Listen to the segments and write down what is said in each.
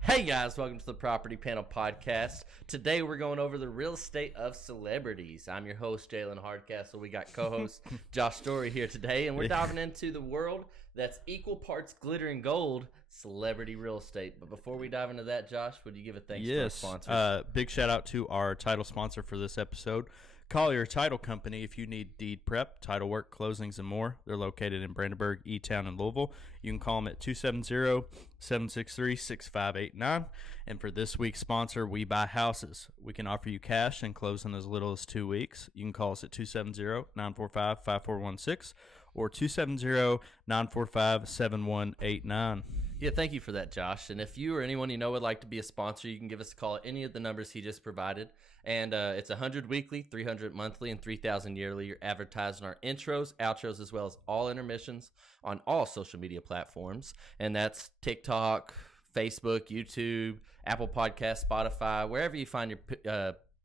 Hey guys, welcome to the Property Panel Podcast. Today we're going over the real estate of celebrities. I'm your host, Jalen Hardcastle. We got co-host Josh Story here today, and we're diving into the world that's equal parts glitter and gold, celebrity real estate. But before we dive into that, Josh, would you give a thanks to our sponsors? Big shout out to our title sponsor for this episode, Collier Title Company. If you need deed prep, title work, closings, and more, they're located in Brandenburg, E-Town, and Louisville. You can call them at 270-763-6589. And for this week's sponsor, We Buy Houses. We can offer you cash and close in as little as 2 weeks. You can call us at 270-945-5416 or 270-945-7189. Yeah, thank you for that, Josh. And if you or anyone you know would like to be a sponsor, you can give us a call at any of the numbers he just provided. And it's 100 weekly, 300 monthly, and 3,000 yearly. You're advertising our intros, outros, as well as all intermissions on all social media platforms. And that's TikTok, Facebook, YouTube, Apple Podcasts, Spotify, wherever you find your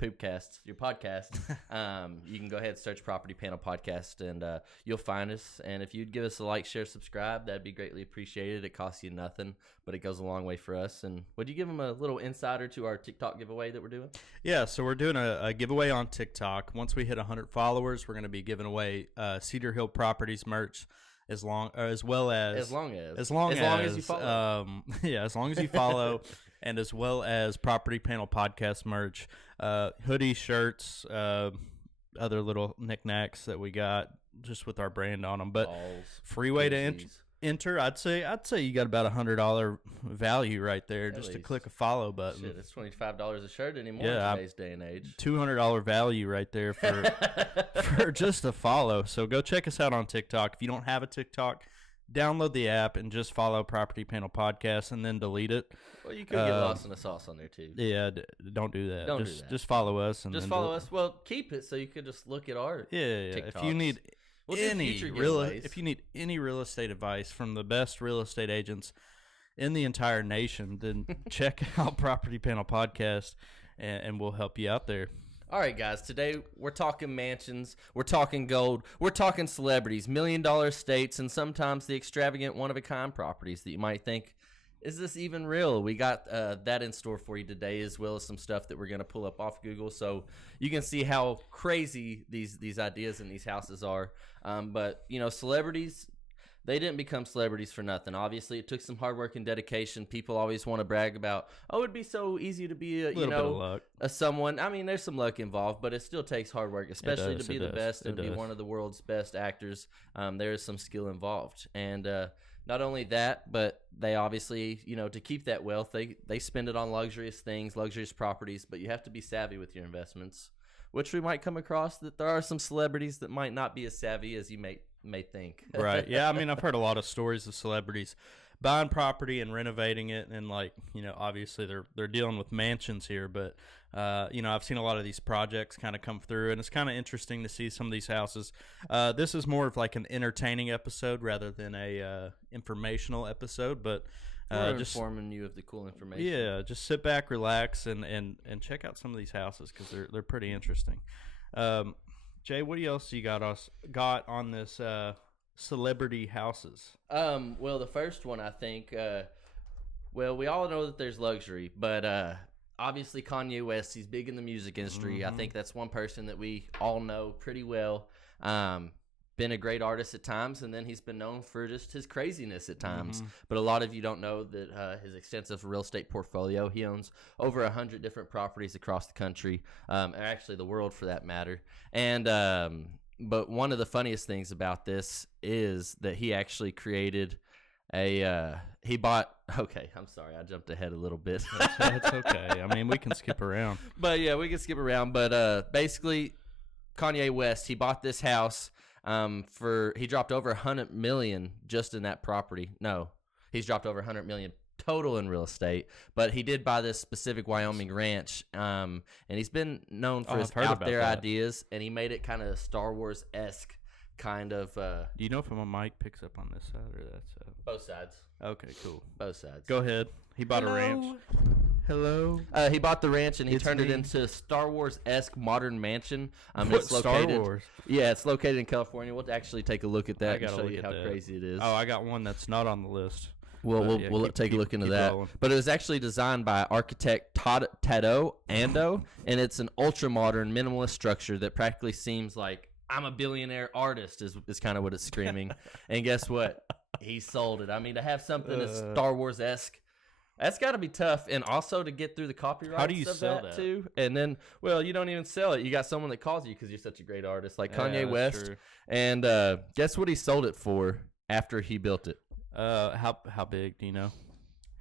poopcasts, your podcast. You can go ahead and search Property Panel Podcast, and you'll find us. And if you'd give us a like, share, subscribe, that'd be greatly appreciated. It costs you nothing, but it goes a long way for us. And would you give them a little insider to our TikTok giveaway that we're doing? Yeah, so we're doing a giveaway on TikTok. Once we hit 100 followers, we're going to be giving away Cedar Hill Properties merch. As long as you follow. As long as you follow, and as well as Property Panel Podcast merch, hoodies, shirts, other little knickknacks that we got just with our brand on them. But free way to enter. I'd say you got about $100 value right there just to click a follow button. Shit, it's $25 a shirt anymore in today's day and age. $200 value right there for for just a follow. So go check us out on TikTok. If you don't have a TikTok, download the app and just follow Property Panel Podcast and then delete it. Well, you could get lost in the sauce on there too. Yeah, don't do that. Just follow us and just follow us. Well, keep it so you could just look at our TikToks. If you need if you need any real estate advice from the best real estate agents in the entire nation, then check out Property Panel Podcast, and we'll help you out there. All right, guys. Today we're talking mansions, we're talking gold, we're talking celebrities, $1 million estates, and sometimes the extravagant, one-of-a-kind properties that you might think, is this even real? We got that in store for you today, as well as some stuff that we're going to pull up off Google, so you can see how crazy these ideas in these houses are. But you know, celebrities, they didn't become celebrities for nothing. Obviously, it took some hard work and dedication. People always want to brag about, oh, it'd be so easy to be someone. I mean, there's some luck involved, but it still takes hard work, especially to be the best and be one of the world's best actors. There is some skill involved, and not only that, but they obviously, to keep that wealth, they spend it on luxurious things, luxurious properties, but you have to be savvy with your investments, which we might come across that there are some celebrities that might not be as savvy as you may think. Right. Yeah, I mean, I've heard a lot of stories of celebrities buying property and renovating it, and obviously they're dealing with mansions here, but I've seen a lot of these projects kind of come through, and it's kind of interesting to see some of these houses. This is more of like an entertaining episode rather than a informational episode, but we're just informing you of the cool information. Yeah, just sit back, relax, and check out some of these houses because they're pretty interesting. Jay, what else you got on this celebrity houses? Well, the first one, I think, we all know that there's luxury, but obviously Kanye West, he's big in the music industry. Mm-hmm. I think that's one person that we all know pretty well. Been a great artist at times, and then he's been known for just his craziness at times. Mm-hmm. But a lot of you don't know that his extensive real estate portfolio, he owns over 100 different properties across the country, actually the world for that matter. And but one of the funniest things about this is that he actually created okay, I'm sorry, I jumped ahead a little bit. That's okay. I mean, we can skip around. But yeah, we can skip around. But basically, Kanye West, he bought this house he dropped over $100 million just in that property. No, he's dropped over $100 million total in real estate, but he did buy this specific Wyoming ranch, and he's been known for his out there ideas, and he made it kind of Star Wars-esque kind of. Do you know if my mic picks up on this side or that side? Both sides. Okay, cool. Both sides. Go ahead. He bought a ranch. Hello. He bought the ranch and he turned it into a Star Wars-esque modern mansion. It's located, Star Wars? Yeah, it's located in California. We'll actually take a look at that and show you how crazy it is. Oh, I got one that's not on the list. We'll yeah, take a look into keep that. rolling. But it was actually designed by architect Tado Ando, and it's an ultra modern minimalist structure that practically seems like I'm a billionaire artist is kind of what it's screaming. And guess what? He sold it. I mean, to have something that's Star Wars esque, that's got to be tough. And also to get through the copyrights How do you of sell that that? too. And then, well, you don't even sell it. You got someone that calls you because you're such a great artist, like Yeah, Kanye that's West. true. And guess what he sold it for after he built it? How big do you know?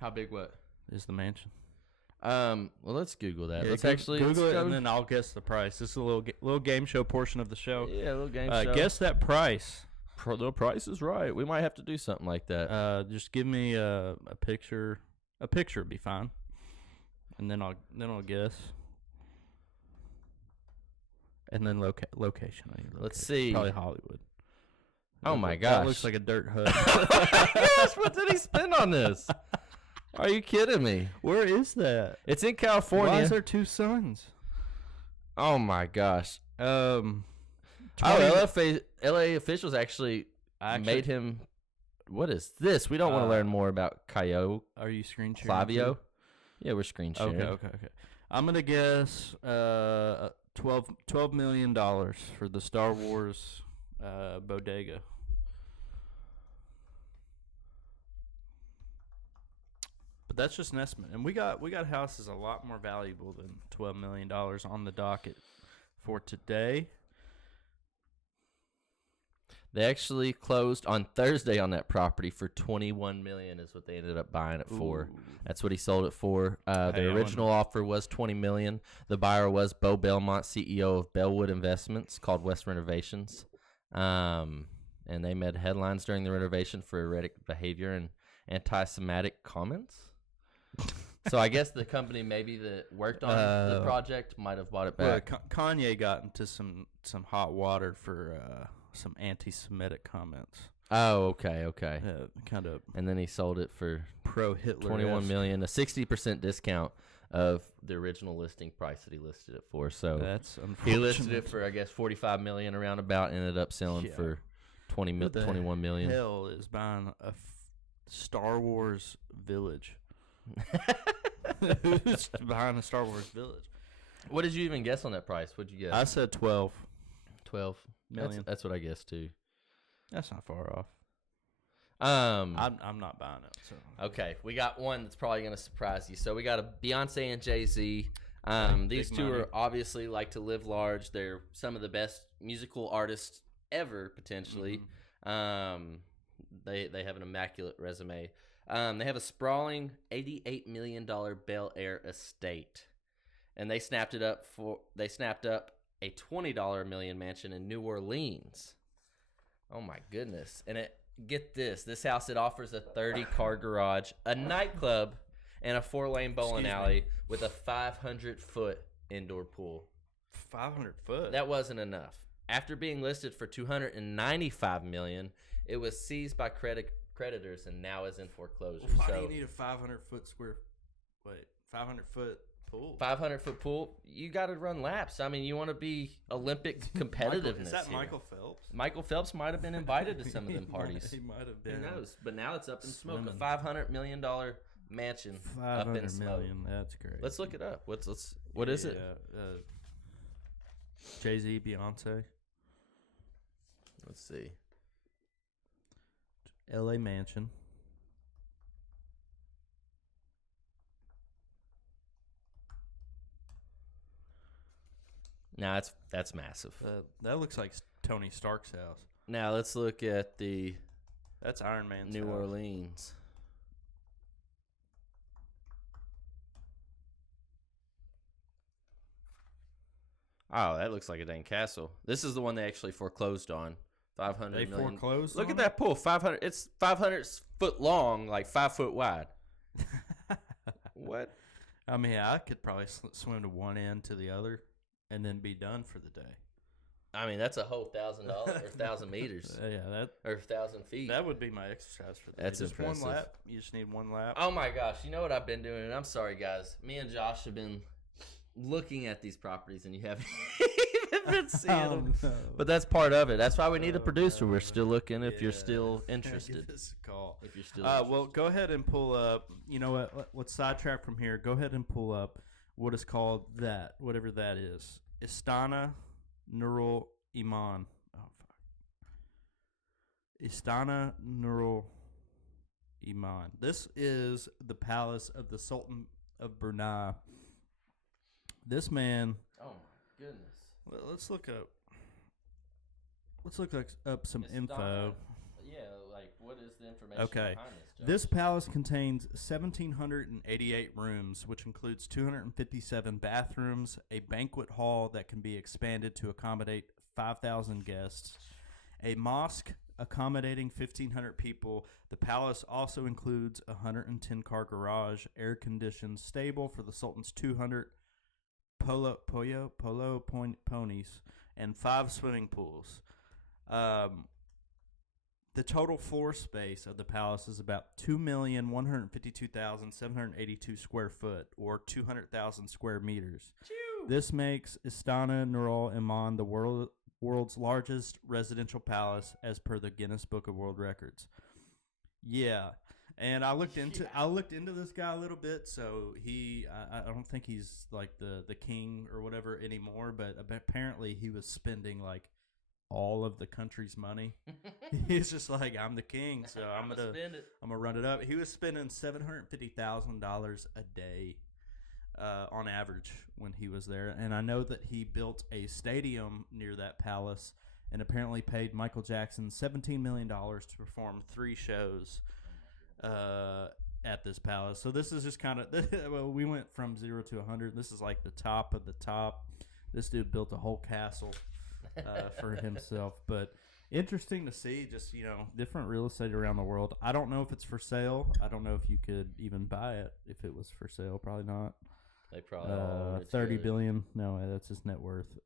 How big? What? Is the mansion? Well, let's Google that. Yeah, Let's Google let's it, go- and then I'll guess the price. This is a little game show portion of the show. yeah, a little game show. Guess that price. The price is right. We might have to do something like that. Just give me a picture. A picture would be fine, and then I'll guess. And then location. Let's see. Probably Hollywood. Oh my That gosh. looks like a dirt hut. Gosh, what did he spend on this? Are you kidding me? Where is that? It's in California. Why is there two suns? Oh my gosh. 20 LA officials actually made him. What is this? We don't want to learn more about Caio Are you screen sharing? Flavio. Yeah, we're screen sharing. Okay. I'm gonna guess $12 million for the Star Wars bodega. But that's just an estimate, and we got houses a lot more valuable than $12 million on the docket for today. They actually closed on Thursday on that property for $21 million is what they ended up buying it for. Ooh. That's what he sold it for. Hey, I The original offer was $20 million. The buyer was Bo Belmont, CEO of Bellwood Investments, called West Renovations. And they made headlines during the renovation for erratic behavior and anti-Semitic comments. So I guess the company maybe that worked on the project might have bought it Well, back. Kanye got into some hot water for some anti-Semitic comments. Oh, okay. Kind of And then he sold it for pro-Hitler. $21 million, a 60% discount of the original listing price that he listed it for. So That's unfortunate. he listed it for, I guess, $45 million around about, ended up selling Yeah. for Who the $21 million. hell is buying a Star Wars village? Who's buying a Star Wars village? What did you even guess on that price? What'd you guess? I said 12 12 million. That's what I guessed too. That's not far off. I'm not buying it. So okay. We got one that's probably gonna surprise you. So we got a Beyonce and Jay-Z. These Big two money. are obviously like to live large. They're some of the best musical artists ever, potentially. They have an immaculate resume. They have a sprawling $88 million Bel Air estate, and they snapped up a $20 million mansion in New Orleans. Oh my goodness! And get this house, it offers a 30-car garage, a nightclub, and a 4-lane bowling alley with a 500-foot indoor pool. 500 foot. That wasn't enough. After being listed for $295 million, it was seized by creditors and now is in foreclosure. Why so do you need a 500-foot square? Wait, 500-foot pool? 500-foot pool, you got to run laps. I mean, you want to be Olympic competitiveness. Is that here. Michael Phelps? Michael Phelps might have been invited to some of them parties. He might have Who been. knows? But now it's up in smoke. Swimming. A $500 million mansion up in 500 smoke. million. That's great. Let's look it up. What is it? Jay-Z, Beyonce, Let's see. L.A. mansion. Now that's massive. That looks like Tony Stark's house. Now let's look at the That's Iron Man's New house. Orleans. Oh, that looks like a dang castle. This is the one they actually foreclosed on. 500 They million. foreclosed Look on at that pool. 500. It's 500 foot long, like 5 foot wide. What? I mean, I could probably swim to one end to the other, and then be done for the day. I mean, that's a whole $1,000 or 1,000 meters Yeah, or 1,000 feet. that would be my exercise for the day. That's Just impressive. one lap. You just need one lap. Oh my gosh! You know what I've been doing? And I'm sorry, guys. Me and Josh have been looking at these properties, and you haven't even I've been seeing them. No. But that's part of it. That's why we need a producer. no. We're still looking if you're Yeah. still Give interested. us a call. If you're still Well, go ahead and pull up. You know what? Let's sidetrack from here. Go ahead and pull up what is called that, whatever that is. Istana Nurul Iman. Oh, fuck. Istana Nurul Iman. This is the palace of the Sultan of Brunei. This man. Oh my goodness. Let's look up. Let's look up some It's info. not- yeah, like what is the information Okay. behind this? Josh? This palace contains 1,788 rooms, which includes 257 bathrooms, a banquet hall that can be expanded to accommodate 5,000 guests, a mosque accommodating 1,500 people. The palace also includes a 110-car garage, air-conditioned stable for the Sultan's 200 polo ponies, and 5 swimming pools. The total floor space of the palace is about 2,152,782 square foot, or 200,000 square meters. This makes Istana Nurul Iman the world's largest residential palace, as per the Guinness Book of World Records. Yeah, and I looked into this guy a little bit. So I don't think he's like the king or whatever anymore, but apparently he was spending like all of the country's money. He's just like, I'm the king, so I'm gonna spend it. I'm gonna run it up. He was spending $750,000 a day on average when he was there, and I know that he built a stadium near that palace, and apparently paid Michael Jackson $17 million to perform 3 shows at this palace. So this is just kind of well, we went from 0 to 100. This is like the top of the top. This dude built a whole castle for himself, but interesting to see just, different real estate around the world. I don't know if it's for sale. I don't know if you could even buy it if it was for sale. Probably not. They probably 30 billion. No, that's his net worth.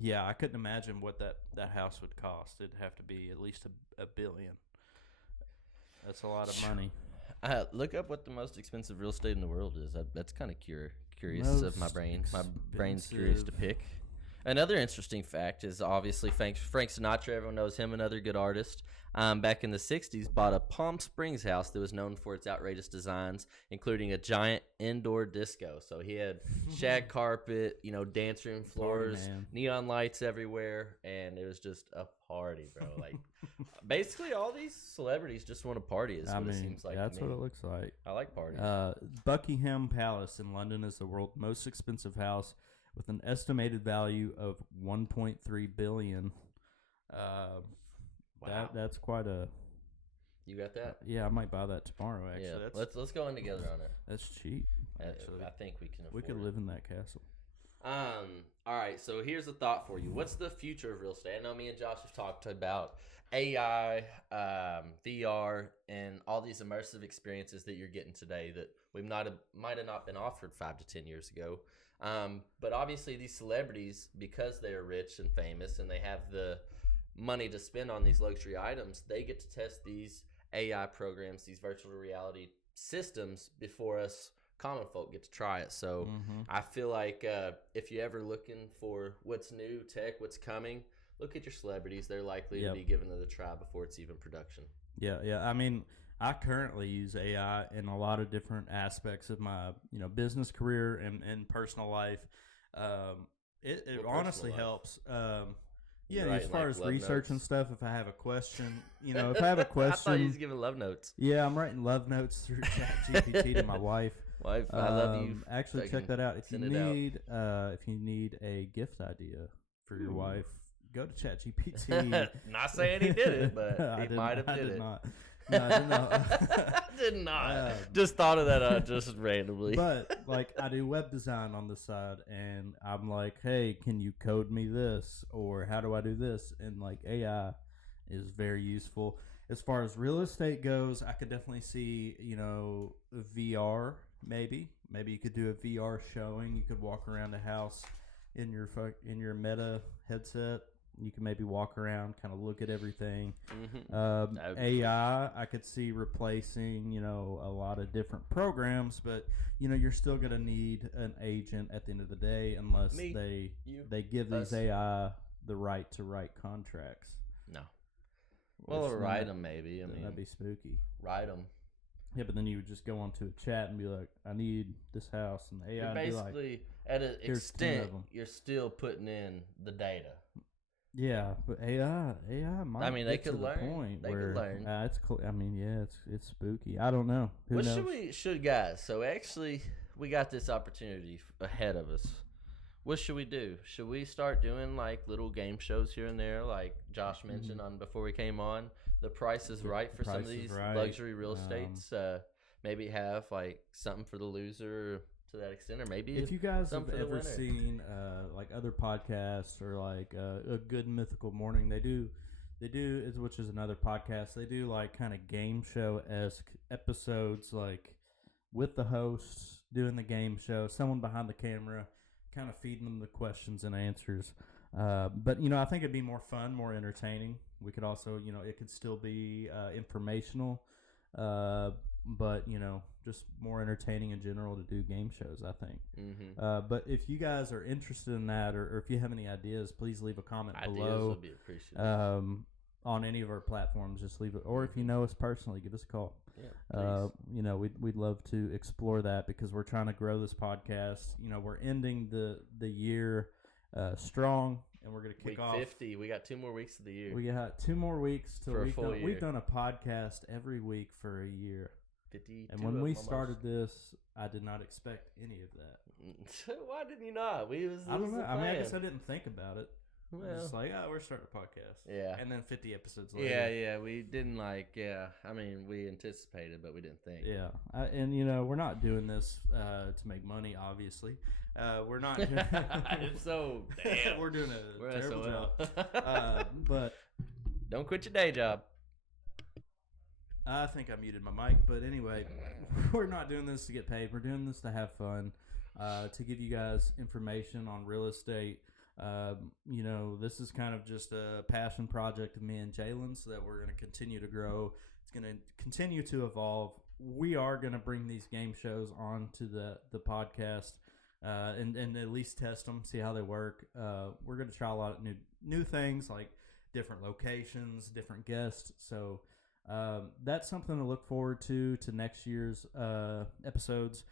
Yeah, I couldn't imagine what that house would cost. It'd have to be at least a billion. That's a lot of money. Look up what the most expensive real estate in the world is. That's kind of curious of my brain. My brain's curious to pick. Another interesting fact is obviously Frank Sinatra. Everyone knows him, another good artist. Back in the 60s, bought a Palm Springs house that was known for its outrageous designs, including a giant indoor disco. So he had shag carpet, dance room floors, Party, man. neon lights everywhere, and it was just a party, bro. Like, basically all these celebrities just want to party is what it seems like that's to me. what it looks like. I like parties. Buckingham Palace in London is the world's most expensive house, with an estimated value of $1.3 billion. Wow. That's quite a. You got that? Yeah, I might buy that tomorrow. Actually, Yeah. Let's go in together on it. that's cheap. Actually, I think we can afford we could it. live in that castle. All right, so here's a thought for you. What's the future of real estate? I know me and Josh have talked about AI, VR, and all these immersive experiences that you're getting today that we might have not been offered 5 to 10 years ago. But obviously these celebrities, because they're rich and famous and they have the money to spend on these luxury items, they get to test these AI programs, these virtual reality systems before us common folk get to try it. So I feel like if you're ever looking for what's new tech, what's coming, look at your celebrities. They're likely to be given it a try before it's even production. Yeah. I mean, I currently use AI in a lot of different aspects of my business career and personal life. It honestly helps. Yeah, Right, as far like as love research notes? and stuff, if I have a question, if I have a I thought he was question, giving love notes. yeah, I'm writing love notes through ChatGPT to my wife. Wife, I love you. Actually, check Fucking that out. If you send it out. need a gift idea for your wife, go to ChatGPT. Not saying he did it, but he might have I did did it. not. No, I did not. I did not. Um, Just thought of that just randomly. But like, I do web design on the side, and I'm like, hey, can you code me this, or how do I do this? And like, AI is very useful. As far as real estate goes, I could definitely see VR. Maybe you could do a VR showing. You could walk around the house in your Meta headset, You can maybe walk around, kind of look at everything. That would be AI, I could see replacing, a lot of different programs, but you're still going to need an agent at the end of the day, unless Me, they give us. these AI the right to write contracts. No. Well, It's write not- them maybe. I mean, that'd be spooky. write them. Yeah, but then you would just go onto a chat and be like, "I need this house," and the AI You're would be like, basically, at an "Here's 10 of extent, them." you're still putting in the data. Yeah, but AI might. I mean, they get to could the learn. point They could where learn. it's spooky. I don't know. Who What knows? should guys? So actually, we got this opportunity ahead of us. What should we do? Should we start doing like little game shows here and there, like Josh mentioned on before we came on? The Price is Right for some Price of is these Right. luxury real estates. Maybe have like something for the loser to that extent, or maybe If you guys have something for the ever winner. seen like other podcasts or like a Good Mythical Morning, they do which is another podcast. They do like kind of game show esque episodes, like with the hosts doing the game show, someone behind the camera, kind of feeding them the questions and answers. But I think it'd be more fun, more entertaining. We could also, it could still be informational, but just more entertaining in general to do game shows, I think. But if you guys are interested in that, or if you have any ideas, please leave a comment Ideas below. would be appreciated. On any of our platforms, just leave it. Or if you know us personally, give us a call. Yeah, please. We'd love to explore that because we're trying to grow this podcast. We're ending the year strong, and we're going to kick Week off. 50. We got 2 more weeks of the year. We got 2 more weeks till For a full we've year. done a podcast every week for a year. 52 And when of we them almost. started this, I did not expect any of that. Why didn't you not? I don't know. I mean, I guess I didn't think about it. I was Well, just like, we're starting a podcast. yeah. And then 50 episodes later. Yeah, we didn't I mean, we anticipated, but we didn't think. Yeah, and we're not doing this to make money. Obviously, we're not. If so, damn. we're doing a We're terrible SOL. job. But Don't quit your day job. I think I muted my mic. But anyway, we're not doing this to get paid. We're doing this to have fun, to give you guys information on real estate. This is kind of just a passion project of me and Jalen, so that we're going to continue to grow. It's going to continue to evolve. We are going to bring these game shows onto the podcast, and at least test them, see how they work. We're going to try a lot of new things, like different locations, different guests. So that's something to look forward to next year's episodes.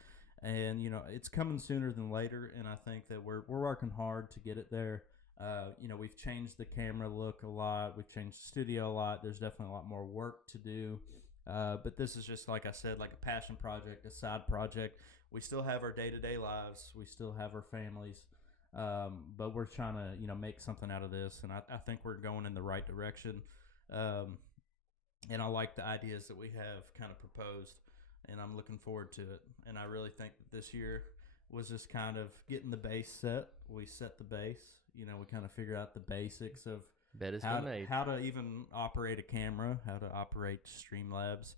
And it's coming sooner than later, and I think that we're working hard to get it there. We've changed the camera look a lot, we've changed the studio a lot. There's definitely a lot more work to do, but this is just, like I said, like a passion project, a side project. We still have our day-to-day lives, we still have our families, but we're trying to make something out of this, and I think we're going in the right direction. And I like the ideas that we have kind of proposed, and I'm looking forward to it. And I really think that this year was just kind of getting the base set. We set the base. We kind of figured out the basics of Bet it's how been made. how to even operate a camera, how to operate Streamlabs.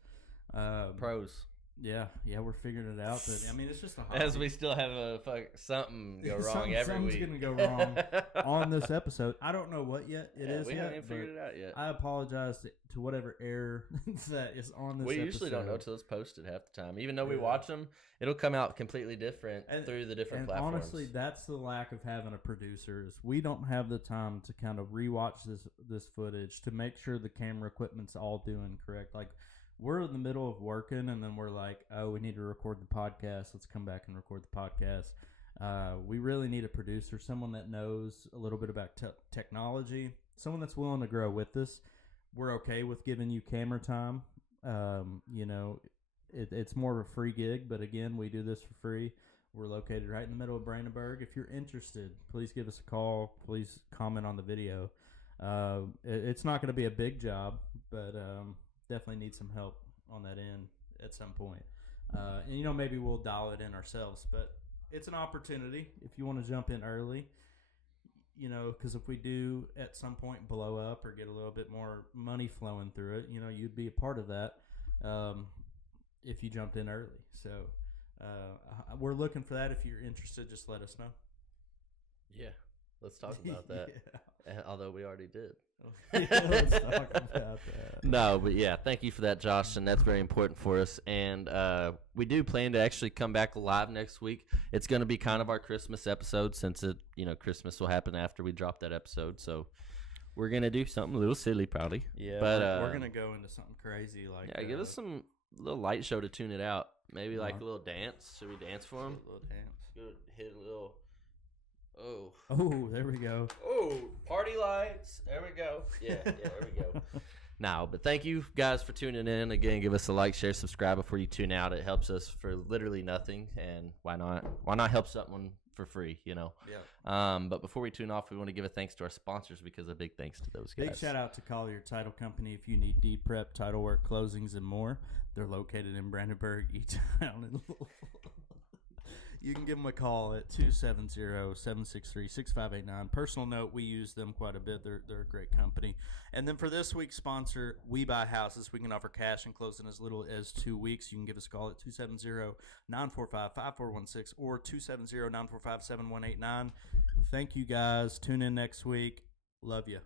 Pros. Yeah, we're figuring it out. But I mean, it's just a hobby. As we still have something go wrong every Something's week. gonna go wrong on this episode. I don't know what yet it is We yet, haven't even figured but it out yet. I apologize to whatever error that is on this We episode. usually don't know till it's posted half the time. Even though we Yeah. watch them, it'll come out completely different And- through the different And platforms. honestly, that's the lack of having a producer. Is we don't have the time to kind of rewatch this footage to make sure the camera equipment's all doing correct. Like, we're in the middle of working, and then we're like, oh, we need to record the podcast. Let's come back and record the podcast. We really need a producer, someone that knows a little bit about technology, someone that's willing to grow with us. We're okay with giving you camera time. It's more of a free gig, but again, we do this for free. We're located right in the middle of Brandenburg. If you're interested, please give us a call. Please comment on the video. It's not going to be a big job, but definitely need some help on that end at some point. And maybe we'll dial it in ourselves, but it's an opportunity if you want to jump in early. Because if we do at some point blow up or get a little bit more money flowing through it, you'd be a part of that if you jumped in early. So we're looking for that. If you're interested, just let us know. Yeah, let's talk about that. Although we already did. Let's talk about that. No, but yeah, thank you for that, Josh, and that's very important for us. And we do plan to actually come back live next week. It's going to be kind of our Christmas episode since Christmas will happen after we drop that episode. So we're going to do something a little silly, probably. Yeah, but we're gonna go into something crazy like. Yeah, give us some little light show to tune it out. Maybe like a little dance. Should we dance for him? A little dance. Good, hit a little. Oh. Oh, there we go. Oh, party lights. There we go. Yeah, there we go. Now, but thank you guys for tuning in. Again, give us a like, share, subscribe before you tune out. It helps us for literally nothing. And why not? Why not help someone for free, Yeah. But before we tune off, we want to give a thanks to our sponsors because a big thanks to those guys. Big shout out to Collier Title Company. If you need deed prep, title work, closings, and more, they're located in Brandenburg, E-Town, and Louisville. You can give them a call at 270-763-6589. Personal note, we use them quite a bit. They're a great company. And then for this week's sponsor, We Buy Houses. We can offer cash and close in as little as 2 weeks. You can give us a call at 270-945-5416 or 270-945-7189. Thank you, guys. Tune in next week. Love you.